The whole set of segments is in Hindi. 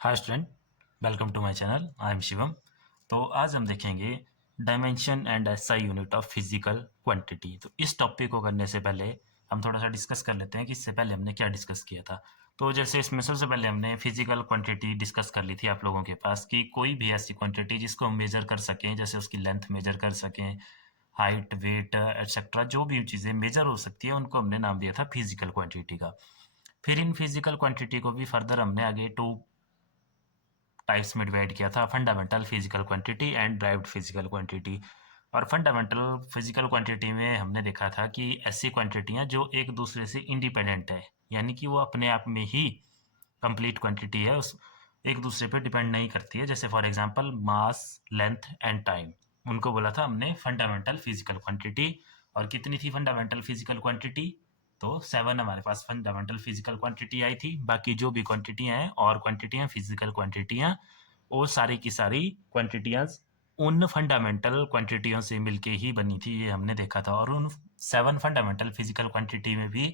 Hi student, welcome to my channel. I am Shivam. तो आज हम देखेंगे dimension and SI unit of physical quantity. तो इस टॉपिक को करने से पहले हम थोड़ा सा डिस्कस कर लेते हैं कि इससे पहले हमने क्या डिस्कस किया था। तो जैसे इसमें सबसे पहले हमने फिजिकल क्वांटिटी डिस्कस कर ली थी आप लोगों के पास कि कोई भी ऐसी क्वांटिटी जिसको हम मेजर कर सकें, जैसे उसकी लेंथ मेजर कर सकें, हाइट, वेट एटसेट्रा, जो भी चीज़ें मेजर हो सकती है उनको हमने नाम दिया था फिजिकल क्वांटिटी का। फिर इन फिजिकल क्वांटिटी को भी फर्दर हमने आगे टू टाइप्स में डिवाइड किया था, fundamental physical quantity and derived physical quantity. और फंडामेंटल फिजिकल क्वांटिटी में हमने देखा था कि ऐसी क्वांटिटियाँ जो एक दूसरे से इंडिपेंडेंट है, यानी कि वो अपने आप में ही कंप्लीट क्वांटिटी है, उस एक दूसरे पे डिपेंड नहीं करती है। जैसे for example mass, length and time, उनको बोला था हमने फंडामेंटल फिजिकल क्वांटिटी। और कितनी थी फंडामेंटल फिजिकल क्वांटिटी? तो 7 हमारे पास फंडामेंटल फिजिकल क्वांटिटी आई थी। बाकी जो भी क्वांटिटियाँ हैं और क्वांटिटियाँ फिजिकल क्वांटिटियाँ, वो सारी की सारी क्वांटिटियाँ उन फंडामेंटल क्वांटिटियों से मिलके ही बनी थी, ये हमने देखा था। और उन 7 फंडामेंटल फिजिकल क्वांटिटी में भी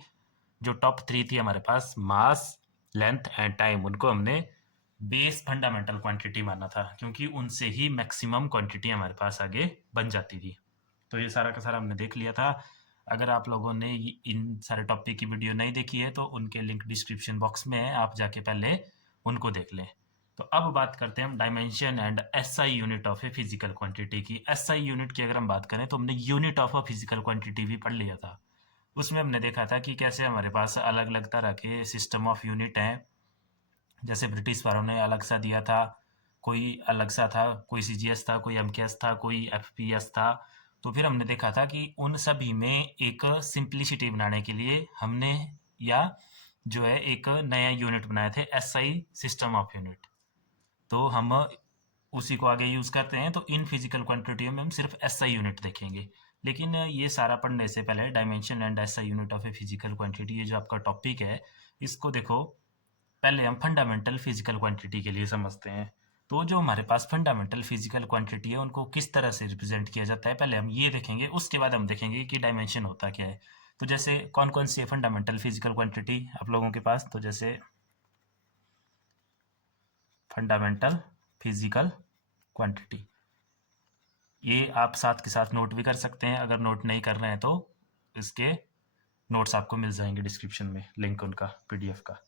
जो टॉप 3 थी हमारे पास, मास, लेंथ एंड टाइम, उनको हमने बेस फंडामेंटल क्वांटिटी माना था, क्योंकि उनसे ही मैक्सिमम क्वांटिटी हमारे पास आगे बन जाती थी। तो ये सारा का सारा हमने देख लिया था। अगर आप लोगों ने इन सारे टॉपिक की वीडियो नहीं देखी है तो उनके लिंक डिस्क्रिप्शन बॉक्स में है, आप जाके पहले उनको देख लें। तो अब बात करते हैं हम dimension and SI unit of a physical quantity की। एसआई यूनिट की अगर हम बात करें तो हमने unit of a physical quantity भी पढ़ लिया था। उसमें हमने देखा था कि कैसे हमारे पास अलग अलग तरह के सिस्टम ऑफ यूनिट हैं। जैसे ब्रिटिश वालों ने अलग सा दिया था, कोई अलग सा था, कोई सीजीएस था, कोई एमकेएस था, कोई एफपीएस था। तो फिर हमने देखा था कि उन सभी में एक सिंप्लिसिटी बनाने के लिए हमने या जो है एक नया यूनिट बनाए थे, एसआई सिस्टम ऑफ यूनिट। तो हम उसी को आगे यूज़ करते हैं। तो इन फिजिकल क्वांटिटियों में हम सिर्फ एसआई यूनिट देखेंगे। लेकिन ये सारा पढ़ने से पहले dimension and SI unit of a physical quantity, ये जो आपका टॉपिक है, इसको देखो पहले हम फंडामेंटल फिजिकल क्वांटिटी के लिए समझते हैं। तो जो हमारे पास फंडामेंटल फिजिकल क्वांटिटी है उनको किस तरह से रिप्रेजेंट किया जाता है, पहले हम ये देखेंगे। उसके बाद हम देखेंगे कि डायमेंशन होता क्या है। तो जैसे कौन कौन सी है फंडामेंटल फिजिकल क्वांटिटी आप लोगों के पास, तो जैसे फंडामेंटल फिजिकल क्वांटिटी, ये आप साथ के साथ नोट भी कर सकते हैं। अगर नोट नहीं कर रहे हैं तो इसके नोट्स आपको मिल जाएंगे डिस्क्रिप्शन में, लिंक उनका पीडीएफ का।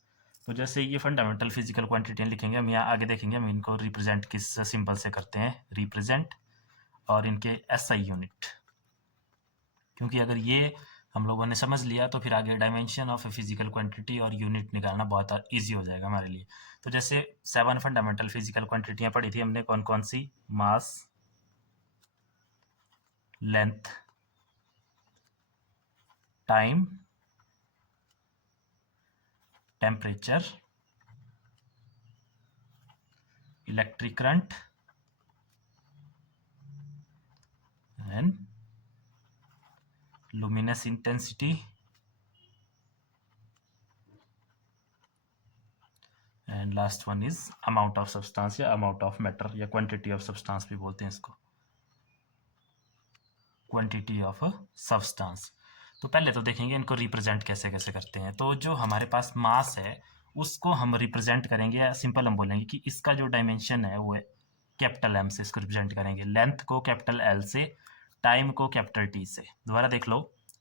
तो जैसे ये फंडामेंटल फिजिकल क्वांटिटियाँ लिखेंगे हम, यहाँ आगे देखेंगे हम इनको रिप्रेजेंट किस सिंबल से करते हैं, रिप्रेजेंट, और इनके एसआई यूनिट। क्योंकि अगर ये हम लोगों ने समझ लिया तो फिर आगे dimension of a physical quantity और यूनिट निकालना बहुत ईजी हो जाएगा हमारे लिए। तो जैसे 7 फंडामेंटल फिजिकल क्वांटिटियाँ पढ़ी थी हमने, कौन कौन सी? Mass, length, time, temperature, electric current and luminous intensity and last one is amount of substance या अमाउंट ऑफ मैटर, या क्वांटिटी ऑफ सब्सटेंस भी बोलते हैं इसको, क्वांटिटी ऑफ सब्सटेंस। तो पहले तो देखेंगे इनको रिप्रेजेंट कैसे कैसे करते हैं। तो जो हमारे पास मास है उसको हम रिप्रेजेंट करेंगे, या सिंपल हम बोलेंगे कि इसका जो डायमेंशन है वो कैपिटल एम से इसको रिप्रेजेंट करेंगे, लेंथ को कैपिटल एल से, टाइम को कैपिटल टी से। दोबारा देख लो,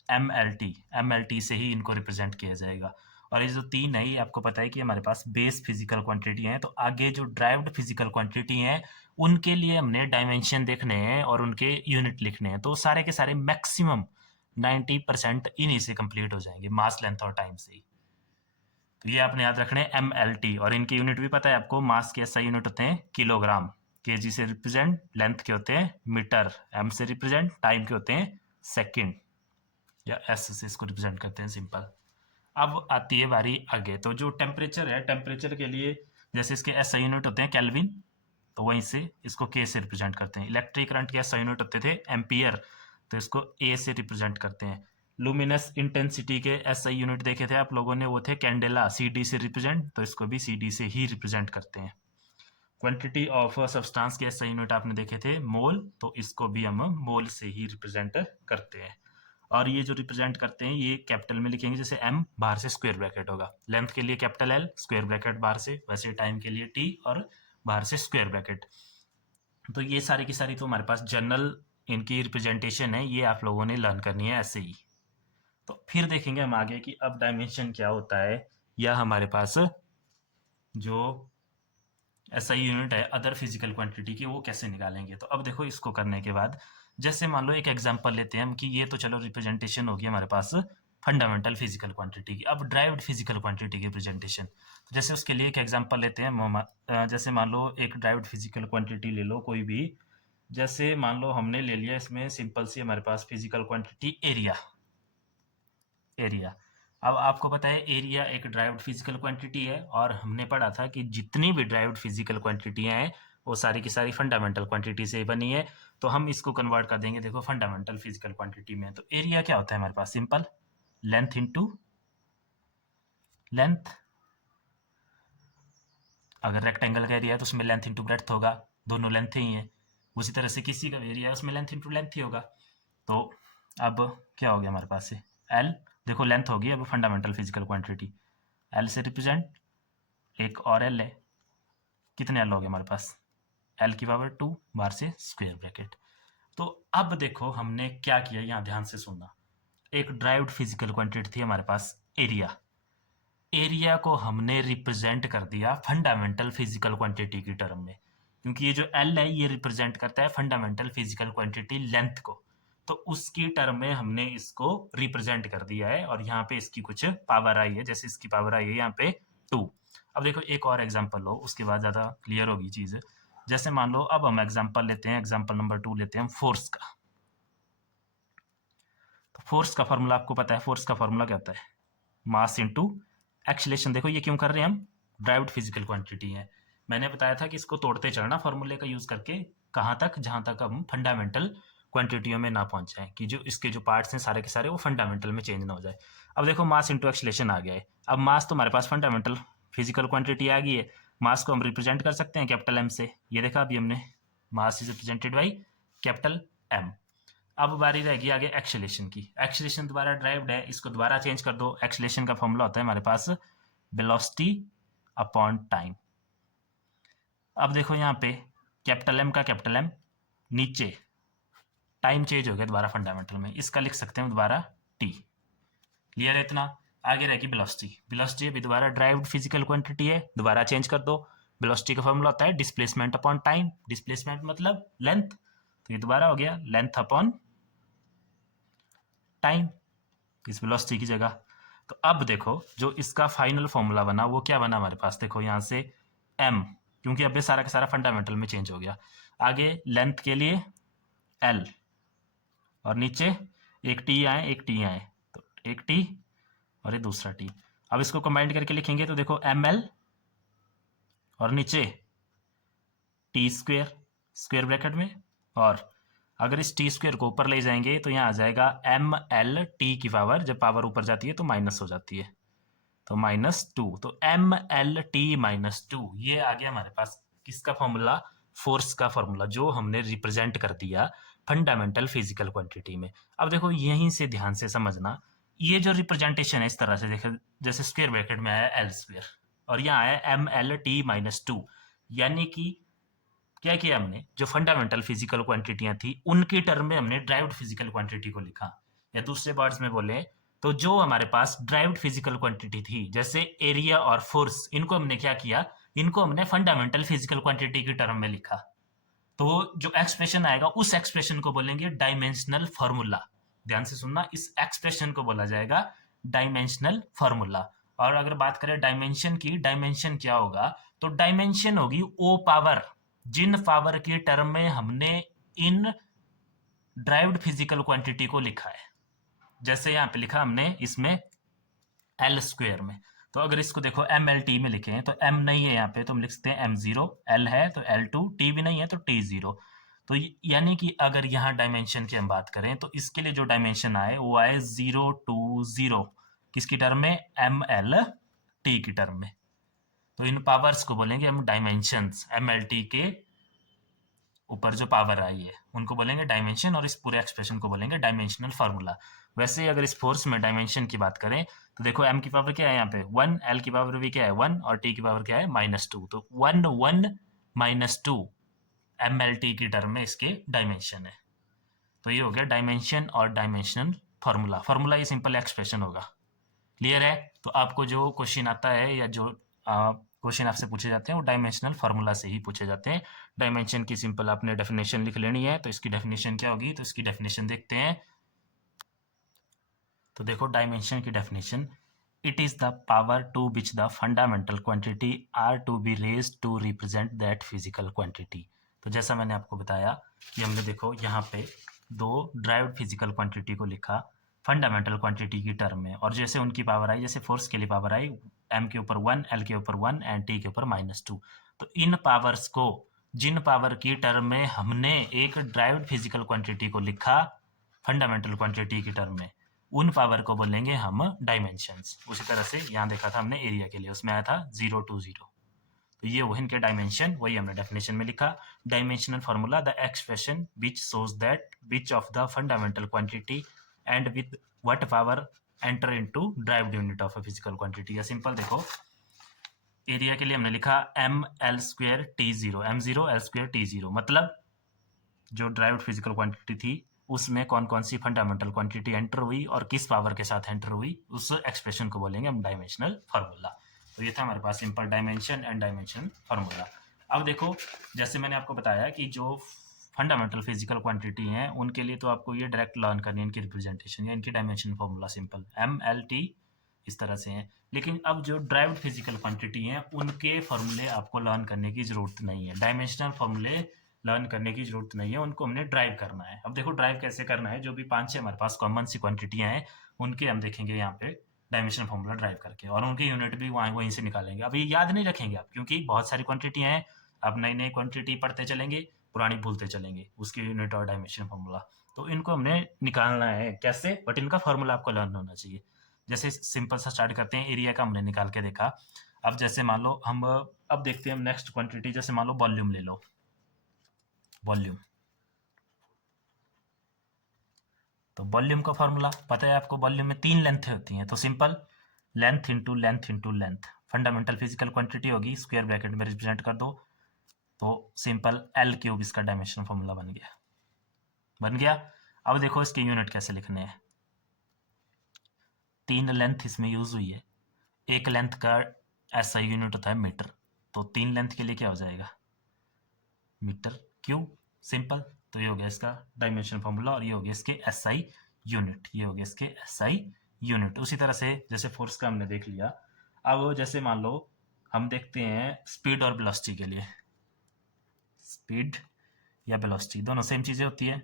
एम एल टी से ही इनको रिप्रेजेंट किया जाएगा। और ये जो तीन है, ये आपको पता है कि हमारे पास बेस फिजिकल क्वांटिटी है। तो आगे जो ड्राइव्ड फिजिकल क्वांटिटी है उनके लिए हमने डायमेंशन देखने हैं और उनके यूनिट लिखने हैं। तो सारे के सारे मैक्सिमम 90% इन्हीं से कंप्लीट हो जाएंगे, मास, लेंथ और टाइम से ही। तो ये आपने याद रखने एम एल टी। और इनके यूनिट भी पता है आपको, मास के एसआई यूनिट होते हैं किलोग्राम, केजी से रिप्रेजेंट, लेंथ के होते हैं मीटर, एम से रिप्रेजेंट, टाइम के होते हैं सेकंड, या एस से इसको रिप्रेजेंट करते हैं, सिंपल। अब आती है बारी आगे। तो जो टेम्परेचर है, टेम्परेचर के लिए जैसे इसके एसआई यूनिट होते हैं केल्विन, तो वहीं से इसको के से रिप्रेजेंट करते हैं। इलेक्ट्रिक करंट के एसआई यूनिट होते थे एम्पियर, तो इसको ए से रिप्रेजेंट करते हैं। लुमिनस इंटेंसिटी के एसआई यूनिट देखे थे आप लोगों ने, वो थे कैंडेला, सी डी से रिप्रेजेंट, तो इसको भी सी डी से ही रिप्रेजेंट करते हैं। क्वांटिटी ऑफ सब्सटेंस के एसआई यूनिट आपने देखे थे मोल, तो इसको भी हम मोल से ही रिप्रेजेंट करते हैं। और ये जो रिप्रेजेंट करते हैं ये कैपिटल में लिखेंगे, जैसे m बाहर से स्क्वायर ब्रैकेट होगा, लेंथ के लिए कैपिटल L स्क्वायर ब्रैकेट बाहर से, वैसे टाइम के लिए t और बाहर से स्क्वायर ब्रैकेट। तो ये सारी की सारी तो हमारे पास जनरल इनकी रिप्रेजेंटेशन है, ये आप लोगों ने लर्न करनी है ऐसे ही। तो फिर देखेंगे हम आगे कि अब डायमेंशन क्या होता है, या हमारे पास जो SI यूनिट है अदर फिजिकल क्वांटिटी की वो कैसे निकालेंगे। तो अब देखो इसको करने के बाद जैसे मान लो एक एग्जांपल लेते हैं हम कि ये तो चलो रिप्रेजेंटेशन होगी हमारे पास फंडामेंटल फिजिकल क्वांटिटी की। अब ड्राइव्ड फिजिकल क्वांटिटी की रिप्रेजेंटेशन, तो जैसे उसके लिए एक एग्जांपल लेते हैं जैसे मान लो एक ड्राइव्ड फिजिकल क्वांटिटी ले लो कोई भी, जैसे मान लो हमने ले लिया इसमें सिंपल सी हमारे पास फिजिकल क्वांटिटी एरिया। एरिया, अब आपको पता है एरिया एक ड्राइव्ड फिजिकल क्वांटिटी है, और हमने पढ़ा था कि जितनी भी ड्राइव्ड फिजिकल क्वांटिटियाँ हैं वो सारी की सारी फंडामेंटल क्वांटिटी से ही बनी है। तो हम इसको कन्वर्ट कर देंगे देखो फंडामेंटल फिजिकल क्वांटिटी में। तो एरिया क्या होता है हमारे पास, सिंपल लेंथ इनटू लेंथ। अगर रेक्टेंगल का एरिया है तो उसमें लेंथ इंटू ब्रेड्थ होगा, दोनों लेंथ ही हैं। उसी तरह से किसी का एरिया है उसमें लेंथ इंटू लेंथ ही होगा। तो अब क्या हो गया हमारे पास से एल, देखो लेंथ होगी अब फंडामेंटल फिजिकल क्वांटिटी, एल से रिप्रेजेंट एक और एल है, कितने एल हो गए हमारे पास, एल की पावर 2 बाहर से स्क्वायर ब्रैकेट। तो अब देखो हमने क्या किया, यहाँ ध्यान से सुनना। एक ड्राइव्ड फिजिकल क्वांटिटी थी हमारे पास एरिया, एरिया को हमने रिप्रेजेंट कर दिया फंडामेंटल फिजिकल क्वांटिटी की टर्म में, क्योंकि ये जो एल है ये रिप्रेजेंट करता है फंडामेंटल फिजिकल क्वांटिटी लेंथ को। तो उसकी टर्म में हमने इसको रिप्रेजेंट कर दिया है, और यहाँ पे इसकी कुछ पावर आई है, जैसे इसकी पावर आई है यहाँ पे 2। अब देखो एक और एग्जांपल लो, उसके बाद ज़्यादा क्लियर होगी चीज़। जैसे मान लो अब हम एग्जांपल लेते हैं, एग्जांपल नंबर 2 लेते हैं हम फोर्स का। तो फोर्स का फॉर्मूला आपको पता है, फोर्स का फॉर्मूला क्या होता है, मास इंटू एक्सीलरेशन। देखो ये क्यों कर रहे हैं हम, ड्राइव्ड फिजिकल क्वांटिटी है। मैंने बताया था कि इसको तोड़ते चढ़ना फॉर्मूले का यूज करके, कहाँ तक, जहाँ तक हम फंडामेंटल क्वांटिटियों में ना पहुंच जाए, कि जो इसके जो पार्ट्स हैं सारे के सारे वो फंडामेंटल में चेंज ना हो जाए। अब देखो मास इंटू एक्सीलरेशन आ गया है। अब मास तो हमारे पास फंडामेंटल फिजिकल क्वांटिटी आ गई है, मास को हम रिप्रेजेंट कर सकते हैं कैपिटल एम से। ये देखा अभी हमने, mass is represented by capital M. अब बारी रहेगी आगे एक्सेलेरेशन की। एक्सेलेरेशन दोबारा ड्राइव्ड है, इसको दोबारा चेंज कर दो। एक्सेलेरेशन का फॉर्मूला होता है हमारे पास वेलोसिटी अपॉन टाइम। अब देखो यहाँ पे कैपिटल एम का कैपिटल एम, नीचे टाइम चेंज हो गया दोबारा फंडामेंटल में, इसका लिख सकते हैं दोबारा टी। क्लियर है इतना। आगे रहेगी वेलोसिटी, वेलोसिटी भी दोबारा ड्राइव्ड फिजिकल क्वांटिटी है, दोबारा चेंज कर दो। वेलोसिटी का फॉर्मूला होता है डिस्प्लेसमेंट अपॉन टाइम, डिस्प्लेसमेंट मतलब लेंथ, तो ये दोबारा हो गया लेंथ अपॉन टाइम इस वेलोसिटी की जगह। तो अब देखो जो इसका फाइनल फॉर्मूला बना वो क्या बना हमारे पास, देखो यहाँ से m, क्योंकि अब ये सारा का सारा फंडामेंटल में चेंज हो गया। आगे लेंथ के लिए l, और नीचे एक t आए एक t आए, तो एक t और ये दूसरा t। अब इसको कंबाइन करके लिखेंगे तो देखो ml और नीचे टी स्क्वेयर स्क्वेयर ब्रैकेट में, और अगर इस टी स्क्वेयर को ऊपर ले जाएंगे तो यहाँ आ जाएगा एम एल टी की पावर, जब पावर ऊपर जाती है तो माइनस हो जाती है, तो -2। तो एम एल टी -2 ये आ गया हमारे पास किसका फॉर्मूला, फोर्स का फॉर्मूला, जो हमने रिप्रेजेंट कर दिया फंडामेंटल फिजिकल क्वांटिटी में। अब देखो यहीं से ध्यान से समझना, ये जो रिप्रेजेंटेशन है इस तरह से देखो, जैसे स्क्वेयर ब्रैकेट में आया एल स्क्वेयर और यहाँ आया एम एल टी -2, यानी कि क्या किया हमने, जो फंडामेंटल फिजिकल क्वांटिटियां थी उनकी टर्म में हमने ड्राइव्ड फिजिकल क्वांटिटी को लिखा। या दूसरे वर्ड्स में बोले तो जो हमारे पास ड्राइव्ड फिजिकल क्वांटिटी थी जैसे एरिया और फोर्स, इनको हमने क्या किया, इनको हमने फंडामेंटल फिजिकल क्वांटिटी की टर्म में लिखा। तो जो एक्सप्रेशन आएगा उस एक्सप्रेशन को बोलेंगे डायमेंशनल फॉर्मूला। ध्यान से सुनना, इस एक्सप्रेशन को बोला जाएगा डायमेंशनल फॉर्मूला। और अगर बात करें डायमेंशन की, डायमेंशन क्या होगा, तो डायमेंशन होगी ओ पावर, जिन पावर की टर्म में हमने इन ड्राइव्ड फिजिकल क्वांटिटी को लिखा है। जैसे यहाँ पे लिखा हमने इसमें एल स्क्वेयर में, तो अगर इसको देखो एम एल टी में लिखे तो एम नहीं है यहाँ पे तो हम लिख सकते हैं m0, एल है तो l2, टी भी नहीं है तो t0। तो यानी कि अगर यहाँ डायमेंशन की हम बात करें तो इसके लिए जो डायमेंशन आए वो आए 0 to 0, किसकी टर्म में, एम एल टी की टर्म में। तो इन पावर्स को बोलेंगे हम डायमेंशंस एम एल टी के ऊपर जो पावर आई है उनको बोलेंगे डायमेंशन, और इस पूरे एक्सप्रेशन को बोलेंगे डायमेंशनल फार्मूला। वैसे ही अगर इस फोर्स में डायमेंशन की बात करें तो देखो m की पावर क्या है यहाँ पे 1, l की पावर भी क्या है 1, और t की पावर क्या है -2। तो 1 1 -2 mlt की टर्म में इसके डायमेंशन है। तो ये हो गया डायमेंशन और डायमेंशनल फार्मूला। फार्मूला ये सिंपल एक्सप्रेशन होगा। क्लियर है? तो आपको जो क्वेश्चन आता है या जो क्वेश्चन आपसे पूछे जाते हैं वो डायमेंशनल फार्मूला से ही पूछे जाते हैं। डायमेंशन की सिंपल आपने डेफिनेशन लिख लेनी है। तो इसकी डेफिनेशन क्या होगी, तो इसकी डेफिनेशन देखते हैं। तो देखो डायमेंशन की definition, it is the power to which the fundamental quantity are to be raised to represent that physical quantity. तो जैसा मैंने आपको बताया कि हमने देखो यहाँ पे दो ड्राइव्ड फिजिकल क्वांटिटी को लिखा फंडामेंटल क्वांटिटी की टर्म में, और जैसे उनकी पावर आई, जैसे फोर्स के लिए पावर आई m के ऊपर 1, l के ऊपर 1 एंड t के ऊपर -2। तो इन पावर्स को, जिन पावर की टर्म में हमने एक ड्राइव्ड फिजिकल क्वांटिटी को लिखा फंडामेंटल क्वांटिटी की टर्म में, उन पावर को बोलेंगे हम डायमेंशंस। उसी तरह से यहाँ देखा था हमने एरिया के लिए, उसमें आया था 0 to 0। तो ये वो इनके डायमेंशन, वही हमने डेफिनेशन में लिखा। Dimensional formula, the expression which shows that which of the fundamental quantity and with what power enter into derived unit of a physical quantity. या सिंपल देखो, एरिया के लिए हमने लिखा m_l² t0, m0 l² t0, मतलब जो ड्राइव्ड फिजिकल क्वांटिटी थी उसमें कौन कौन सी फंडामेंटल क्वांटिटी एंटर हुई और किस पावर के साथ एंटर हुई, उस एक्सप्रेशन को बोलेंगे हम डायमेंशनल फार्मूला। तो ये था हमारे पास simple dimension and dimension formula. अब देखो, जैसे मैंने आपको बताया कि जो फंडामेंटल फिजिकल क्वांटिटी हैं उनके लिए तो आपको ये डायरेक्ट लर्न करनी है, इनकी रिप्रेजेंटेशन या इनकी डायमेंशन फार्मूला सिंपल m_l_t इस तरह से हैं। लेकिन अब जो ड्राइव्ड फिजिकल क्वांटिटी हैं उनके फॉर्मूले आपको लर्न करने की ज़रूरत नहीं है, डायमेंशनल फॉर्मूले लर्न करने की ज़रूरत नहीं है, उनको हमने ड्राइव करना है। अब देखो ड्राइव कैसे करना है, जो भी 5-6 हमारे पास कॉमन सी क्वांटिटियाँ हैं उनके हम देखेंगे यहाँ पे डायमेंशनल फॉर्मूला ड्राइव करके, और उनके यूनिट भी वहीं से निकालेंगे। अब ये याद नहीं रखेंगे आप, क्योंकि बहुत सारी क्वांटिटियाँ हैं, आप नई नई क्वांटिटी पढ़ते चलेंगे, पुरानी भूलते चलेंगे, उसके यूनिट और डायमेंशन फॉर्मूला। तो इनको हमने निकालना है कैसे, बट इनका फॉर्मूला आपको लर्न होना चाहिए। जैसे सिंपल सा स्टार्ट करते हैं, एरिया का हमने निकाल के देखा। अब जैसे मान लो हम अब देखते हैं हम नेक्स्ट क्वांटिटी, जैसे मान लो वॉल्यूम ले लो, वॉल्यूम। तो वॉल्यूम का फॉर्मूला पता है आपको, वॉल्यूम में 3 लेंथ होती हैं, तो simple length into length into length, fundamental physical quantity होगी, स्क्वायर ब्रैकेट में रिप्रेजेंट कर दो, तो सिंपल l³ इसका डायमेंशन फॉर्मूला बन गया। बन गया। अब देखो इसके यूनिट कैसे लिखने हैं। 3 लेंथ इसमें यूज हुई है, एक लेंथ का ऐसा यूनिट होता है मीटर, तो 3 लेंथ के लिए क्या हो जाएगा, मीटर क्यूब, सिंपल। तो ये हो गया इसका डायमेंशन फॉर्मूला, और ये हो गया इसके SI यूनिट, ये हो गया इसके SI यूनिट। उसी तरह से जैसे फोर्स का हमने देख लिया, अब जैसे मान लो हम देखते हैं स्पीड और वेलोसिटी के लिए, स्पीड या वेलोसिटी दोनों सेम चीज़ें होती है।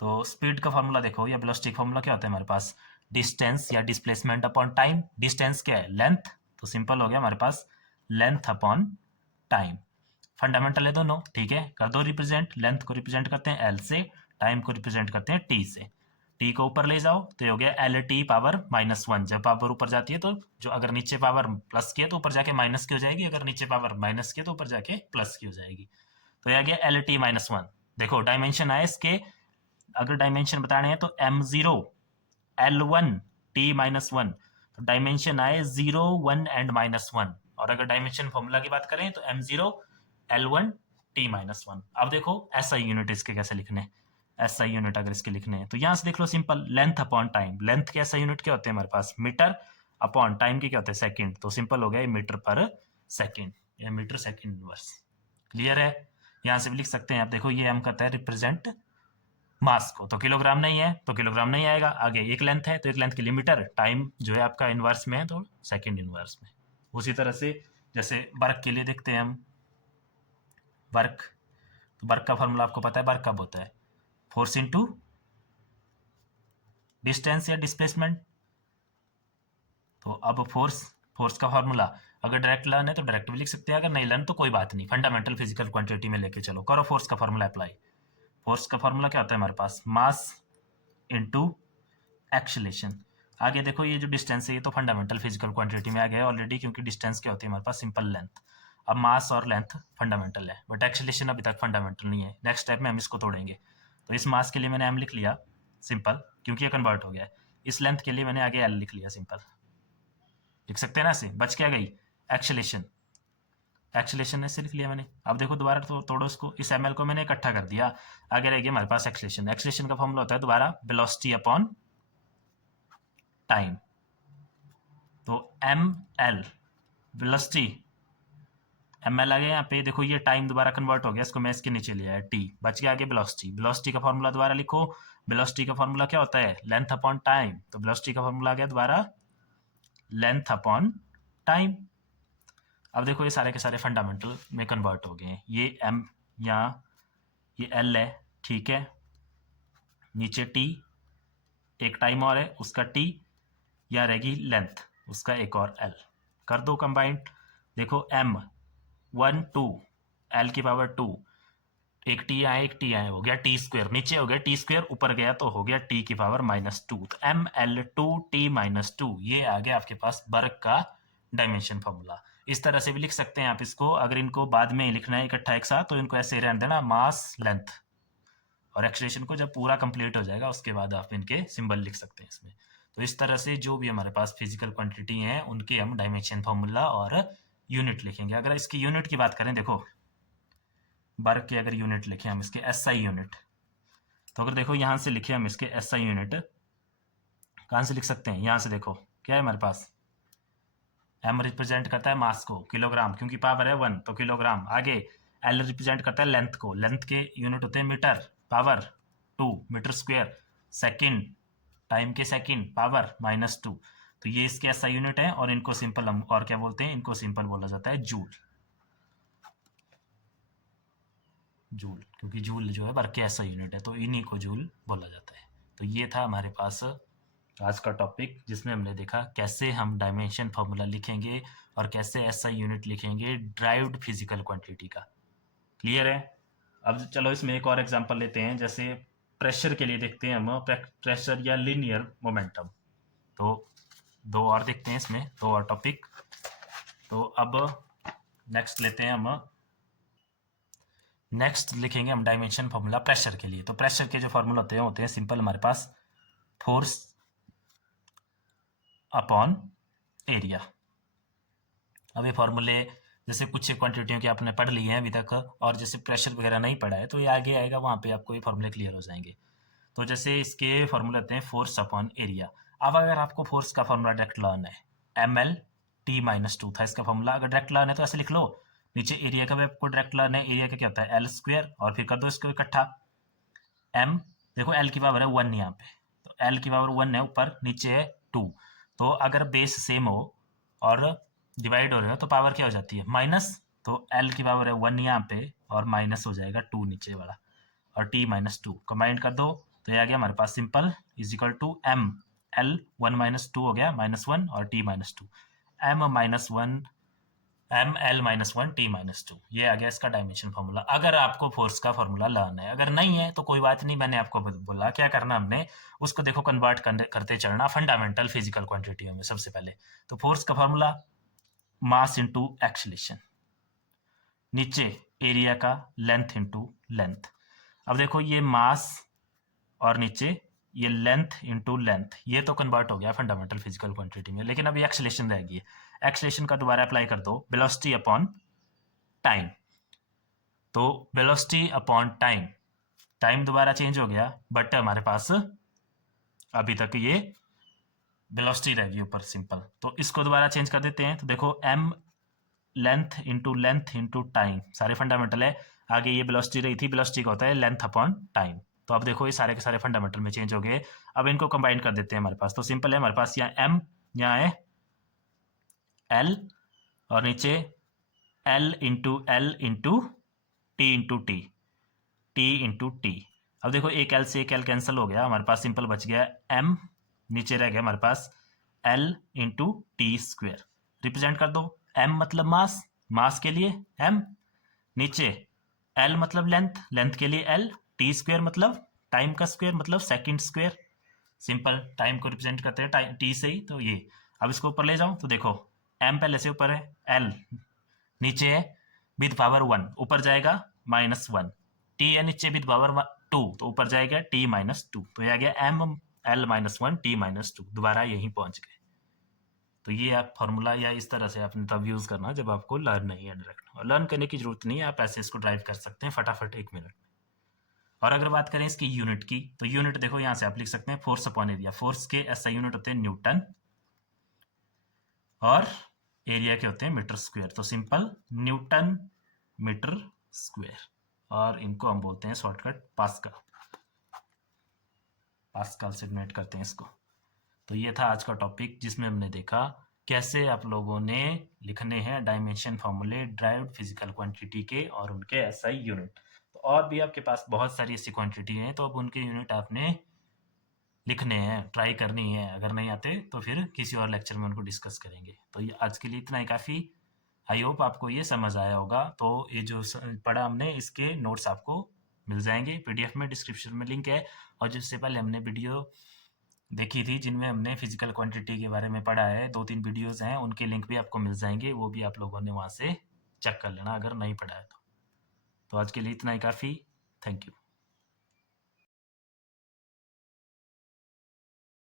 तो स्पीड का फॉर्मूला देखो या वेलोसिटी का फॉर्मूला क्या होता है हमारे पास, डिस्टेंस या डिस्प्लेसमेंट अपॉन टाइम। डिस्टेंस क्या है, लेंथ, तो सिंपल हो गया हमारे पास लेंथ अपॉन टाइम। फंडामेंटल है दोनों, ठीक है, कर दो रिप्रेजेंट। लेंथ को रिप्रेजेंट करते हैं L से, टाइम को रिप्रेजेंट करते हैं T से। T को ऊपर ले जाओ तो ये हो गया LT पावर -1। जब पावर ऊपर जाती है तो जो, अगर नीचे पावर प्लस की है तो ऊपर जाके माइनस की हो जाएगी, अगर नीचे पावर माइनस की है तो ऊपर जाके प्लस की हो जाएगी। तो ये आ गया LT -1। देखो डायमेंशन आए इसके, अगर डायमेंशन बताने हैं तो m0 L1 T-1, तो डायमेंशन आए 0 1 एंड -1। और अगर डायमेंशन फॉर्मूला की बात करें तो m0 L1 T-1। अब देखो SI यूनिट इसके कैसे लिखने, SI यूनिट अगर इसके लिखने हैं तो यहाँ से देख लो simple, length upon time. Length के SI यूनिट क्या होते हैं हमारे पास, मीटर, अपॉन टाइम के क्या होते हैं, सेकंड। तो सिंपल हो गया मीटर पर सेकंड, या मीटर सेकंड इनवर्स। क्लियर है? यहाँ से भी लिख सकते हैं आप, देखो ये हम करता है रिप्रेजेंट मास को, तो किलोग्राम नहीं है तो किलोग्राम नहीं आएगा। आगे एक लेंथ है तो एक लेंथ के लिए मीटर, टाइम जो है आपका इनवर्स में है तो सेकंड इनवर्स में। उसी तरह से जैसे वर्क के लिए देखते हैं हम, वर्क, तो वर्क का फॉर्मूला आपको पता है, वर्क कब होता है, फोर्स इंटू डिस्टेंस या डिस्प्लेसमेंट। तो अब फोर्स का फॉर्मूला अगर डायरेक्ट लर्न है तो डायरेक्ट भी लिख सकते हैं, अगर नहीं लर्न तो कोई बात नहीं, फंडामेंटल फिजिकल क्वांटिटी में लेके चलो, करो फोर्स का फॉर्मूला अप्लाई। फोर्स का फॉर्मूला क्या होता है हमारे पास, मास इंटू एक्सेलेरेशन। आगे देखो ये जो डिस्टेंस है ये तो फंडामेंटल फिजिकल क्वांटिटी में आ गया ऑलरेडी, क्योंकि डिस्टेंस क्या होती है हमारे पास, सिंपल लेंथ। अब मास और लेंथ फंडामेंटल है, बट एक्सेलरेशन अभी तक फंडामेंटल नहीं है। नेक्स्ट स्टेप में हम इसको तोड़ेंगे। तो इस मास के लिए मैंने m लिख लिया सिंपल, क्योंकि ये कन्वर्ट हो गया है। इस लेंथ के लिए मैंने आगे l लिख लिया सिंपल, लिख सकते हैं ना ऐसे। बच क्या गई एक्सेलरेशन, एक्सेलरेशन ऐसे लिख लिया मैंने। अब देखो दोबारा तोड़ो इसको, इस ml को मैंने इकट्ठा कर दिया, आगे रह गया हमारे पास एक्सेलरेशन। एक्सेलरेशन का फॉर्मूला होता है दोबारा वेलोसिटी अपॉन टाइम। तो ml वेलोसिटी, ml आ गया यहाँ पे, देखो ये टाइम दोबारा कन्वर्ट हो गया, इसको मैं इसके नीचे लिया है t, बच गया आगे वेलोसिटी। वेलोसिटी का फॉर्मूला दोबारा लिखो, वेलोसिटी का फॉर्मूला क्या होता है लेंथ अपॉन टाइम। तो वेलोसिटी का फॉर्मूला आ गया दोबारा लेंथ अपॉन टाइम। अब देखो ये सारे के सारे फंडामेंटल में कन्वर्ट हो गए हैं। ये m यहाँ, ये l है, ठीक है, नीचे t, एक टाइम और है उसका t, या रहेगी लेंथ उसका एक और l, कर दो कंबाइंड। देखो m 1 2 l की पावर 2, एक टी आए एक टी आए, हो गया टी स्क्वेयर, नीचे हो गया टी स्क्वेयर, ऊपर गया तो हो गया टी की पावर -2। तो ml2t-2, ये आ गया आपके पास वर्क का डायमेंशन फॉर्मूला। इस तरह से भी लिख सकते हैं आप इसको, अगर इनको बाद में लिखना है इकट्ठा एक साथ तो इनको ऐसे रहने देना, मास लेंथ और एक्सेलरेशन को जब पूरा कंप्लीट हो जाएगा उसके बाद आप इनके सिंबल लिख सकते हैं इसमें। तो इस तरह से जो भी हमारे पास फिजिकल क्वांटिटी हैं उनके हम डायमेंशन फॉर्मूला और यूनिट लिखेंगे। अगर इसकी यूनिट की बात करें, देखो वर्क के अगर यूनिट लिखे हम इसके SI यूनिट, तो अगर देखो यहाँ से लिखे हम इसके SI यूनिट, कहाँ से लिख सकते हैं, यहाँ से देखो क्या है हमारे पास, m रिप्रेजेंट करता है मास को, किलोग्राम, क्योंकि पावर है 1 तो किलोग्राम। आगे l रिप्रेजेंट करता है लेंथ को, लेंथ के यूनिट होते हैं metre, power 2 metre square, second time के सेकंड, पावर -2। तो ये इसके SI यूनिट है, और इनको सिंपल हम और क्या बोलते हैं, इनको सिंपल बोला जाता है जूल। जूल, क्योंकि जूल जो है वर्क के SI यूनिट है, तो इन्हीं को जूल बोला जाता है। तो ये था हमारे पास आज का टॉपिक, जिसमें हमने देखा कैसे हम डायमेंशन फार्मूला लिखेंगे और कैसे SI यूनिट लिखेंगे ड्राइव्ड फिजिकल क्वांटिटी का। क्लियर है? अब चलो इसमें एक और एग्जांपल लेते हैं, जैसे प्रेशर के लिए देखते हैं हम, प्रेशर या लीनियर मोमेंटम। तो दो और देखते हैं इसमें, दो और टॉपिक। तो अब नेक्स्ट लेते हैं हम, नेक्स्ट लिखेंगे हम डायमेंशन फार्मूला प्रेशर के लिए। तो प्रेशर के जो फार्मूला होते हैं सिंपल, हमारे पास फोर्स अपॉन एरिया। अब ये फार्मूले जैसे कुछ क्वांटिटियों की आपने पढ़ ली हैं अभी तक, और जैसे प्रेशर वगैरह नहीं पढ़ा है तो ये आगे आएगा, वहाँ पे आपको ये फार्मूले क्लियर हो जाएंगे। तो जैसे इसके फार्मूले होते हैं फोर्स अपॉन एरिया। अब अगर आपको फोर्स का फार्मूला डायरेक्ट लर्न है, ml(t-2) था इसका फार्मूला, अगर डायरेक्ट लर्न है तो ऐसे लिख लो। नीचे एरिया का भी आपको डायरेक्ट लर्न है, एरिया का क्या होता है l², और फिर कर दो इसको इकट्ठा m, देखो l की पावर है 1 यहाँ पे, तो l की पावर 1 है ऊपर, नीचे है 2। तो अगर बेस सेम हो और डिवाइड हो रहे हो तो पावर क्या हो जाती है माइनस, तो l की पावर है 1 यहाँ पे और माइनस हो जाएगा 2 नीचे वाला, और t-2 कंबाइंड कर दो तो ये आ गया हमारे पास simple is equal to m l 1-2 हो गया -1 और t-2 m l-1 t-2, ये आ गया इसका डायमेंशन फार्मूला, अगर आपको फोर्स का फार्मूला लाना है। अगर नहीं है तो कोई बात नहीं, मैंने आपको बोला क्या करना हमने, उसको देखो कन्वर्ट करते चलना फंडामेंटल फिजिकल क्वांटिटियों में। सबसे पहले तो फोर्स का फार्मूला मास इंटू एक्सेलरेशन, नीचे एरिया का लेंथ इंटू लेंथ। अब देखो ये मास और नीचे ये लेंथ इंटू लेंथ, ये तो कन्वर्ट हो गया फंडामेंटल फिजिकल क्वांटिटी में, लेकिन अभी एक्सेलरेशन रहेगी। एक्सेलरेशन का दोबारा अप्लाई कर दो, वेलोसिटी अपॉन टाइम। तो वेलोसिटी अपॉन टाइम, टाइम दोबारा चेंज हो गया बट हमारे पास अभी तक ये वेलोसिटी रहेगी ऊपर सिंपल। तो इसको दोबारा चेंज कर देते हैं, तो देखो m लेंथ इंटू टाइम, सारे फंडामेंटल है। आगे ये वेलोसिटी रही थी, वेलोसिटी का होता है लेंथ अपॉन टाइम। तो अब देखो ये सारे के सारे फंडामेंटल में चेंज हो गए। अब इनको कंबाइन कर देते हैं हमारे पास, तो सिंपल है हमारे पास यहाँ m, यहाँ है l, और नीचे l into t into t। अब देखो एक l से एक l कैंसिल हो गया, हमारे पास सिंपल बच गया m, नीचे रह गया हमारे पास l इंटू t²। रिप्रेजेंट कर दो, m मतलब मास, मास के लिए m, नीचे l मतलब लेंथ, लेंथ के लिए l, t² मतलब टाइम का स्क्वायर मतलब सेकंड स्क्वायर। सिंपल टाइम को रिप्रेजेंट करते हैं टाइम t से ही, तो ये। अब इसको ऊपर ले जाओ तो देखो m पहले से ऊपर है, l नीचे है विद पावर 1 ऊपर जाएगा -1, टी है नीचे विद पावर 2 तो ऊपर जाएगा t -2, तो ये आ गया ml-1 t-2, दोबारा यहीं पहुंच गए। तो ये आप फॉर्मूला या इस तरह से आपने तब यूज़ करना जब आपको लर्न नहीं है डायरेक्ट, और लर्न करने की जरूरत नहीं है, आप ऐसे इसको ड्राइव कर सकते हैं फटाफट 1 मिनट में। और अगर बात करें इसकी यूनिट की, तो यूनिट देखो यहाँ से आप लिख सकते हैं फोर्स अपॉन एरिया। फोर्स के एसआई यूनिट होते हैं न्यूटन और एरिया के होते हैं मीटर स्क्वायर, तो सिंपल न्यूटन मीटर स्क्वायर, और इनको हम बोलते हैं शॉर्टकट पास्कल। पास्कल से डिनोट करते हैं इसको। तो ये था आज का टॉपिक जिसमें हमने देखा कैसे आप लोगों ने लिखने हैं डायमेंशन फॉर्मूले ड्राइव्ड फिजिकल क्वांटिटी के और उनके एसआई यूनिट। तो और भी आपके पास बहुत सारी ऐसी क्वांटिटी हैं, तो अब उनके यूनिट आपने लिखने हैं, ट्राई करनी है। अगर नहीं आते तो फिर किसी और लेक्चर में उनको डिस्कस करेंगे। तो ये आज के लिए इतना ही काफ़ी। आई होप आपको ये समझ आया होगा। तो ये जो पढ़ा हमने इसके नोट्स आपको मिल जाएंगे पीडीएफ में, डिस्क्रिप्शन में लिंक है। और जिससे पहले हमने वीडियो देखी थी जिनमें हमने फिजिकल क्वांटिटी के बारे में पढ़ा है, 2-3 वीडियोस हैं, उनके लिंक भी आपको मिल जाएंगे, वो भी आप लोगों ने वहाँ से चेक कर लेना अगर नहीं पढ़ा है तो। आज के लिए इतना ही काफ़ी। Thank you.